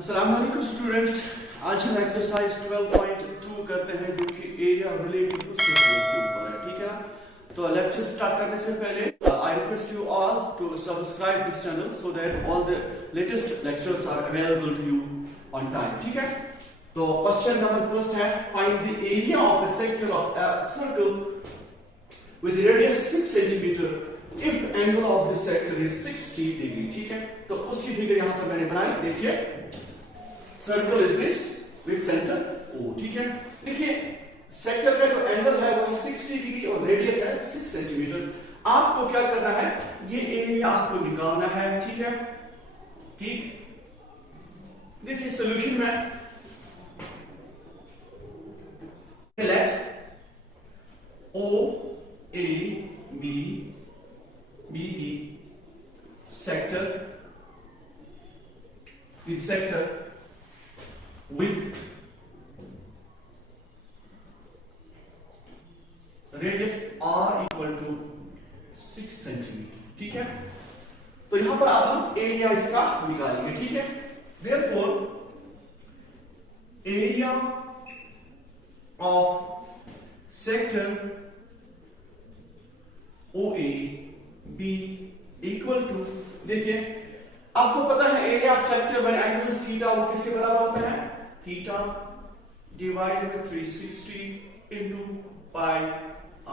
अस्सलाम वालेकुम स्टूडेंट्स। आज हम एक्सरसाइज 12.2 करते हैं जो कि एरिया रिलेटेड टू सर्कल के ऊपर है। ठीक है, तो लेक्चर स्टार्ट करने से पहले I request you all to subscribe this channel so that all the latest lectures are available to you on time. ठीक है, तो क्वेश्चन नंबर फर्स्ट है, find the area of the sector of a circle with radius 6 centimetre if angle of this sector is 60 degree। ठीक है, तो उसकी figure यहां पर मैंने बनाई। देखिए, circle is this with centre O। ठीक है, देखिए सेक्टर का जो एंगल है वो 60 डिग्री और रेडियस है 6 सेंटीमीटर। आपको क्या करना है, ये एरिया आपको निकालना है। ठीक है, ठीक, देखिए सॉल्यूशन में late O A B be the sector with radius r equal to 6 centimetre. ठीक है, तो यहां पर अब हम एरिया इसका निकालेंगे। ठीक है, therefore area of sector OA B equal to, देखिए आपको पता है area of sector by angle theta वो किसके बराबर होता है, theta divided by 360 into pi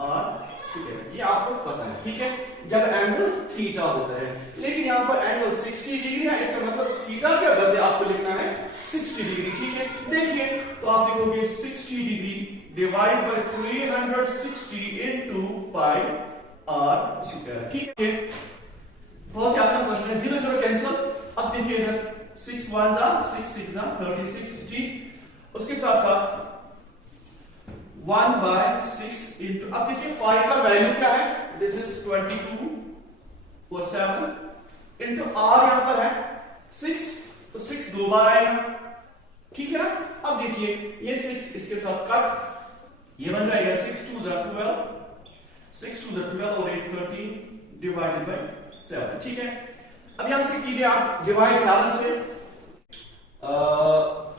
r square. ये आपको पता है। ठीक है, जब एंगल थीटा होता है, लेकिन यहां पर एंगल 60 डिग्री है, इसका मतलब थीटा के बदले आपको लिखना है 60 डिग्री। ठीक है, देखिए तो आप लिखोगे 60 degree divide by 360 into pi r square. ठीक है, बहुत ही आसान क्वेश्चन है। 0 0 कैंसिल। अब देखिए इधर 6 1 जा 6 6 जा 36। ठीक, उसके साथ साथ 1 by 6 into, अब देखिए 5 का वैल्यू क्या है, दिस इज 22 और 7 into r यहां पर है 6, तो 6 दो बार आएगा। ठीक है ना, अब देखिए ये 6 इसके साथ कट, ये बन जाएगा 6 2 जा 12, 6 2 जा 12 और 8 30 डिवाइडेड बाय 7। ठीक है, अब यहां से कीजिए आप डिवाइड 7 से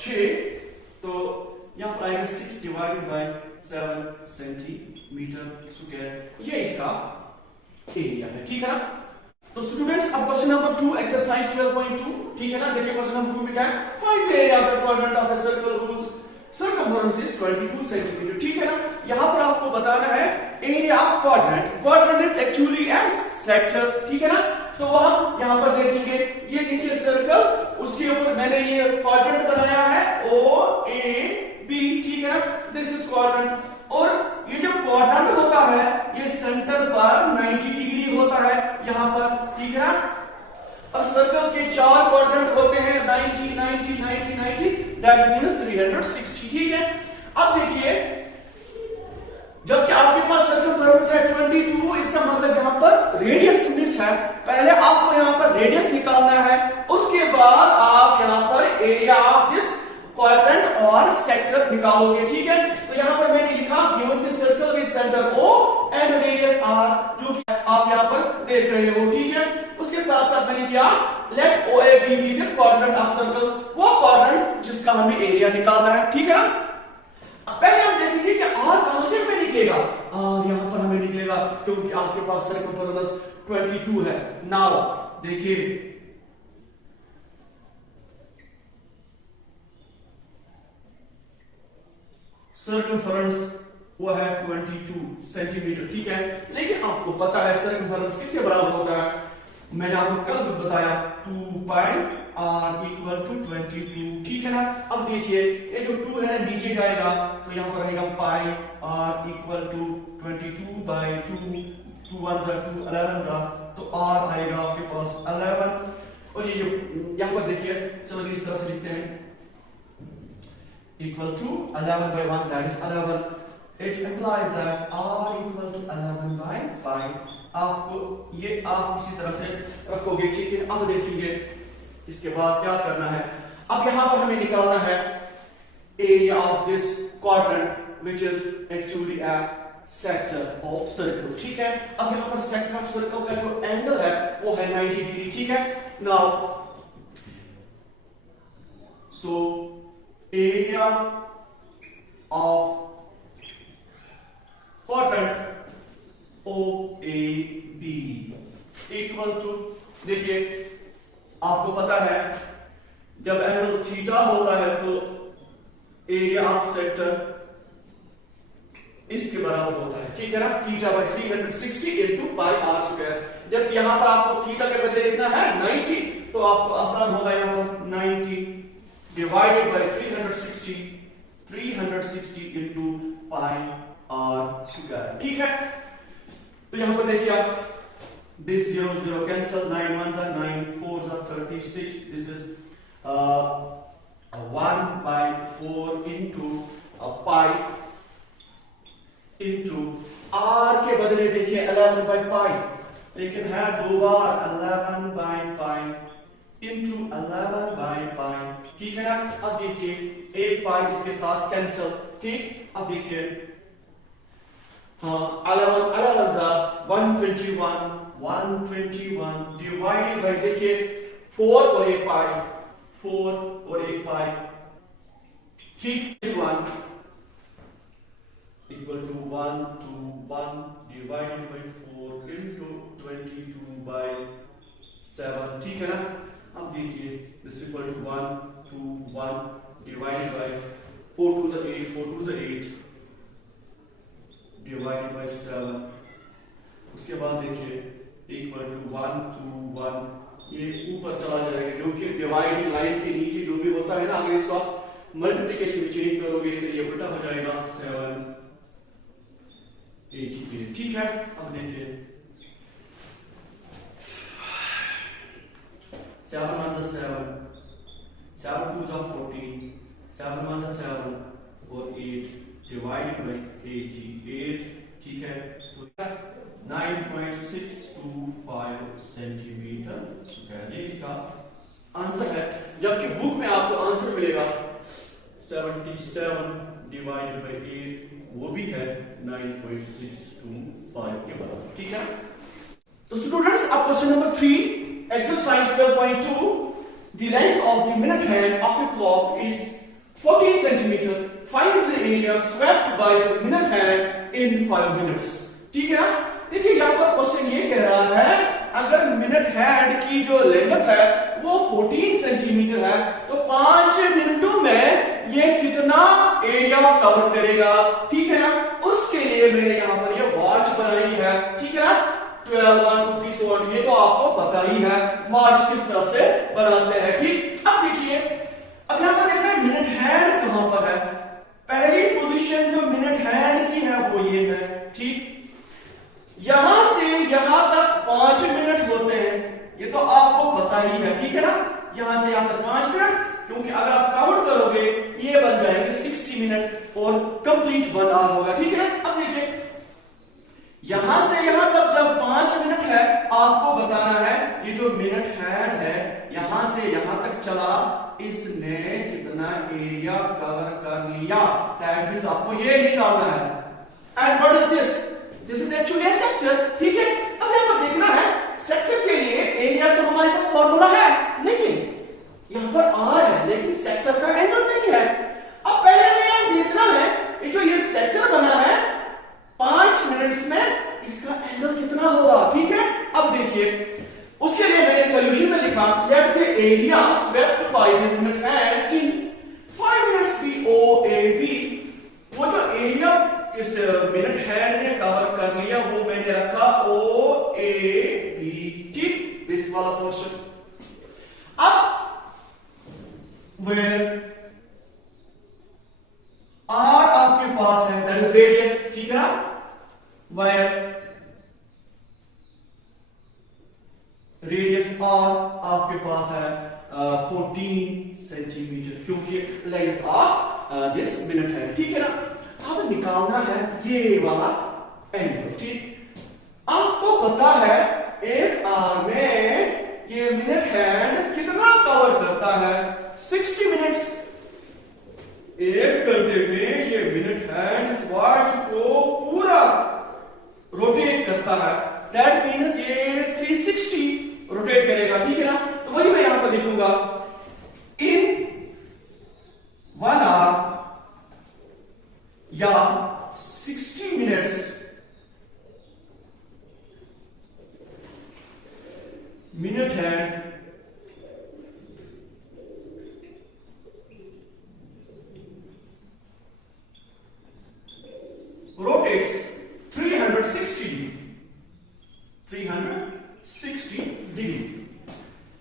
6, तो यहां पर आएगा 6 डिवाइडेड बाय 7 सेंटीमीटर स्क्वायर। ये इसका एरिया है। ठीक है ना, तो स्टूडेंट्स अब क्वेश्चन नंबर 2 एक्सरसाइज 12.2। ठीक है ना, देखिए क्वेश्चन नंबर 2 में क्या है, find the area of the quadrant of a circle whose circumference is 22 centimetre. ठीक है ना, यहां पर आपको बताना है area of quadrant. Quadrant is actually a sector. ठीक है ना, तो हम यहां पर देखेंगे, ये देखिए सर्कल, उसके ऊपर मैंने ये क्वाड्रेंट बनाया है OAB। ठीक है ना, दिस इज क्वाड्रेंट, और ये जो क्वाड्रेंट होता है ये सेंटर पर 90 डिग्री होता है यहां पर। ठीक है ना, और सर्कल के 4 क्वाड्रेंट होते हैं 90 90 90 90, दैट मींस 360। ठीक है, अब देखिए जबकि आपके पास सर्कमफेरेंस है 22, इसका मतलब यहां पर रेडियस मिस है। पहले आपको यहां पर रेडियस निकालना है, उसके बाद आप यहां पर एरिया ऑफ दिस क्वाड्रेंट और सेक्टर निकालोगे। ठीक है, तो यहां पर मैंने लिखा given the circle with centre O and radius R, जो कि आप यहां पर देख रहे हो। ठीक है, उसके साथ साथ मैंने दिया let OAB be the quadrant of circle, वो क्वाड्रेंट जिसका हमें एरिया निकालना है। ठीक है ना, पहले हम देखेंगे कि R कहां से हमें निकलेगा। R यहां पर हमें निकलेगा क्योंकि आपके पास सर्कमफेरेंस 22 है। नाउ देखिए सर्कमफेरेंस वो है 22 सेंटीमीटर। ठीक है, लेकिन आपको पता है सर्कमफेरेंस किसके बराबर होता है, मैंने आपको कल भी बताया 2 पाई r इक्वल टू 22। ठीक है ना, अब देखिए ये जो 2 है नीचे जाएगा, तो यहां पर रहेगा पाई r इक्वल टू 22 बाय 2, 2 1 जा 2 11 जा, तो r आएगा आपके पास 11। और ये जो यहां पर देखिए, चलो इस तरह से लिखते हैं, equal to 11 by 1 that is 11। It implies that r equal to 11 by pi। आपको ये आप इसी तरह से रखोगे। ठीक है, अब देखेंगे इसके बाद क्या करना है। अब यहां पर हमें निकालना है area of this quadrant which is actually a sector of circle. ठीक है, अब यहां पर सेक्टर ऑफ सर्कल का जो एंगल है वो है 90 डिग्री। ठीक है, now So area of quadrant OAB equal to, देखिए आपको पता है जब एंगल थीटा होता है तो एरिया ऑफ सेक्टर इसके बराबर होता है, ठीक है ना, theta by 360 into pi r square. जब यहां पर आपको थीटा के बदले लिखना है 90 तो आपको आसान होगा यहां पर 90 divided by 360 into pi r square, ठीक है। तो यहां पर देखिए आप this 0 0 cancel, 9 1s are 9, 4s are 36, this is 1 by 4 into pi into r के बदले देखिए 11 by pi, लेकिन है दो बार 11 by pi into 11 by pi, ठीक है ना। अब देखिए एक pi इसके साथ कैंसिल, ठीक। अब देखिए हाँ 11 121 डिवाइडेड बाय देखिए 4 और एक पाई, ठीक, 1 equal to 1 to 1 divided by 4 into 22 by 7, ठीक है ना। अब देखिए this equal to 1 to 1 divided by 4 2 is 8 4 2 is 8 divided by 7, उसके बाद देखिए इक्वल टू 1 to 1, ये ऊपर चला जाएगा क्योंकि डिवाइडिंग लाइन के नीचे जो भी होता है ना, अगर इसको आप मल्टीप्लिकेशन में चेंज करोगे तो ये उल्टा हो जाएगा 788, ठीक है। अब देखिए 7 1s are 7 7 2s are 14 7 1s are 7 और 8 डिवाइडेड बाय 88, ठीक है। तो 9.625 सेंटीमीटर स्क्वायर ये इसका आंसर है, जबकि बुक में आपको आंसर मिलेगा 77 डिवाइडेड बाय 8, वो भी है 9.625 के बराबर, ठीक है। तो स्टूडेंट्स अब question number 3 exercise 12.2 the length of the minute hand of a clock is 14 centimetre, find the area swept by the minute hand in 5 minutes, ठीक है ना। देखिए यहां पर क्वेश्चन ये कह रहा है अगर मिनट हैंड की जो लेंथ है वो 14 सेंटीमीटर है तो 5 मिनटों में ये कितना एरिया कवर करेगा, ठीक है ना। उसके लिए मैंने यहां पर ये वॉच बनाई है, ठीक है ना, 12 1 2 3 so on, ये तो आपको पता ही है वॉच किस तरह से बनाते हैं, ठीक। अब देखिए अब यहां पर देखना है मिनट हैंड कहां पर है। पहली पोजीशन जो मिनट हैंड की है वो ये है, ठीक। यहां से यहां तक 5 मिनट होते हैं, ये तो आपको पता ही है, ठीक है ना। यहां से यहां तक 5 मिनट, क्योंकि अगर आप काउंट करोगे ये बन जाएंगे 60 मिनट और कंप्लीट 1 आवर होगा, ठीक है ना। अब देखिए यहां से यहां तक जब 5 मिनट है आपको बताना है ये जो मिनट हैंड है यहां से यहां तक चला, इसने कितना एरिया कवर कर लिया, दैट मींस आपको ये निकालना है। And what is this? This is actually a sector, ठीक है। अब यहां पर देखना है सेक्टर के लिए एरिया तो हमारे पास फॉर्मूला है, लेकिन यहां पर आर है लेकिन सेक्टर का एंगल नहीं है। अब पहले हमें यहां देखना है ये जो ये सेक्टर बना है 5 मिनट्स में इसका एंगल कितना होगा, ठीक है। अब देखिए उसके लिए मैंने सॉल्यूशन में लिखा let the area swept by the minute hand in 5 minutes be OAB। वो जो एरिया इस मिनट हैंड ने कवर कर लिया वो मैंने रखा OAB, ठीक, दिस वाला पोर्शन। अब वेयर आर आपके पास है दैट इज रेडियस, ठीक है ना। वेयर रेडियस आर आपके पास है 14 सेंटीमीटर, क्योंकि लेंथ ऑफ दिस मिनट है, ठीक है ना। अब निकालना है ये वाला एंगल, ठीक। आपको पता है एक आवर में ये मिनट हैंड कितना कवर करता है 60 मिनट्स। एक घंटे में ये मिनट हैंड इस वॉच को पूरा रोटेट करता है, दैट मींस ये 360 रोटेट करेगा, ठीक है ना। तो वही मैं यहां पर लिखूंगा इन 1 hour या 60 minutes minute hand rotates 360 degree.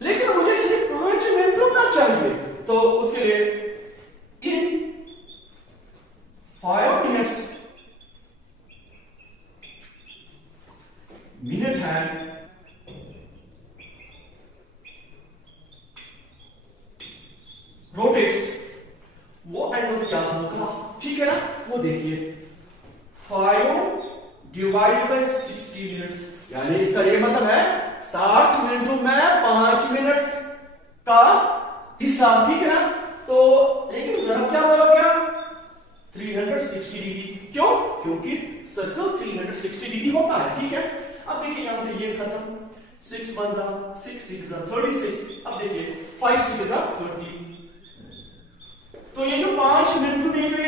लेकिन मुझे सिर्फ 5 मिनटों का चाहिए, तो उसके लिए इन 5 मिनट्स मिनट हैंड रोटेट्स, वो एंगल क्या होगा, ठीक है ना, वो देखिए 5 डिवाइड बाय 60 मिनट्स, यानी इसका ये मतलब है 60 मिनटों में 5 मिनट का हिस्सा, ठीक है ना। तो लेकिन जरा क्या बोलो क्या 360 डिग्री, क्यों? क्योंकि सर्कल 360 डिग्री होता है, ठीक है। अब देखिए यहां से ये खत्म, 6 1 जा 6 6 जा 36, अब देखिए 5 6 जा 30, तो ये जो 5 मिनट में जो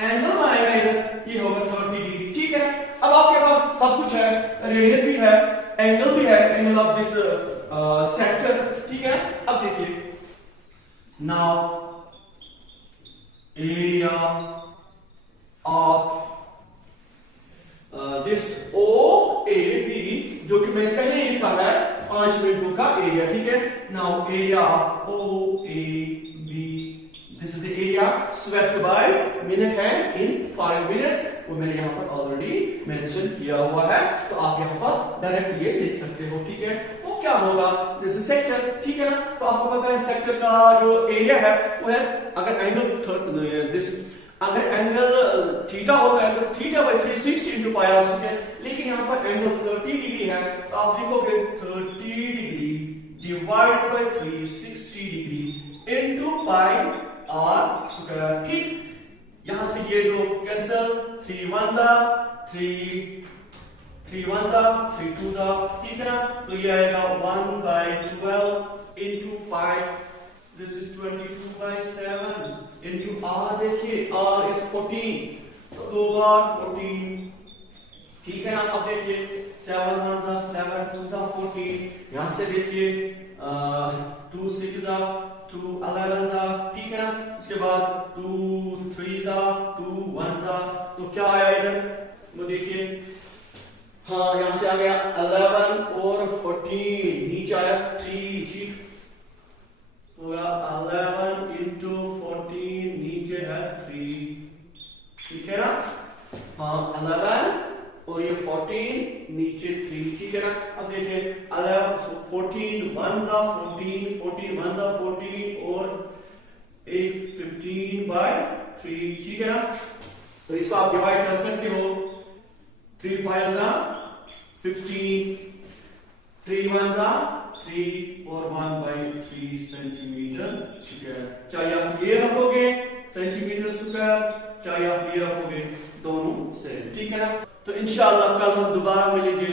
एंगल आएगा इधर, ये होगा 30 डिग्री, ठीक है। अब आपके पास सब कुछ है, रेडियस भी है, एंगल भी है, एंगल ऑफ दिस सेक्टर, ठीक है। अब देखिए now area of this O A B, जो कि मैंने पहले लिखा है 5 मिनटों का एरिया, ठीक है। Now area of O A B, this is the area swept by minute hand in 5 minutes, वो मैंने यहाँ पर ऑलरेडी मेंशन किया हुआ है, तो आप यहाँ पर डायरेक्ट ये लिख सकते हो, ठीक है। वो क्या होगा, दिस इज सेक्टर, ठीक है ना। तो आपको पता है सेक्टर का जो एरिया है वो है, अगर एंगल दिस अगर एंगल थीटा होगा तो theta by 360 into pi r square, लेकिन यहाँ पर एंगल 30 डिग्री है, तो आप लिखोगे 30 degree divide by 360 degree into pi r square, ठीक। यहां से ये दो कैंसिल, 3 1 जा 3 1 जा 3 2 जा, ठीक है ना। तो ये आएगा 1 by 12 into 5, this is 22 by 7 into r, देखिए आर इज 14, तो 2 बार 14, ठीक है ना। अब देखिए 7 1 जा 7 2 जा 14, यहां से देखिए 2 6 जा 2 11 जा, ठीक है ना। उसके बाद 2 3 जा 2 1 जा, तो क्या आया इधर, वो देखिए, हाँ यहां से आ गया 11 और 14, नीचे आया 3, ठीक होगा 11 इंटू 14, नीचे है 3, ठीक है ना। हाँ 11 और ये 14, नीचे 3, ठीक है ना। अब देखिए 11 14 1 जा 14 14 1 जा 14 और एक 15 बाय 3, ठीक है ना। तो इसको आप डिवाइड कर सकते हो, 3 5 जा 15, 3 1 जा 3 और 1 बाय 3 सेंटीमीटर स्क्वायर। चाहे आप ये रखोगे सेंटीमीटर स्क्वायर, चाहे आप ये रखोगे, दोनों सेम, ठीक है ना। तो इंशाअल्लाह कल हम दोबारा मिलेंगे।